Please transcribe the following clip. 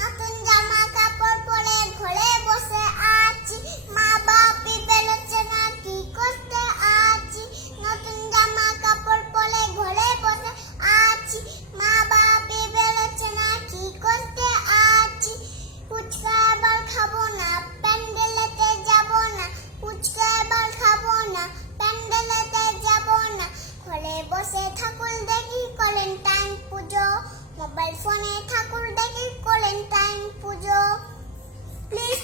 নতুন জামা কাপড় পরে ঘরে বসে আছি, মা বাপি বেরোচ্ছে না কি করতে আছি। নতুন জামা কাপড় পরে ঘরে বসে আছি, মা বাপি বেরোচ্ছে না কি করতে আছি। ফুচকা এবার খাবো না, প্যান্ডেলেতে যাবো না। ফুচকা এবার খাবো না, প্যান্ডেলেতে যাবো না। ঘরে বসে ঠাকুর দেখি, করেন টাইম পুজো। মোবাইল ফোনে ঠাকুর দেখি, করেন টাইম পুজো। প্লিজ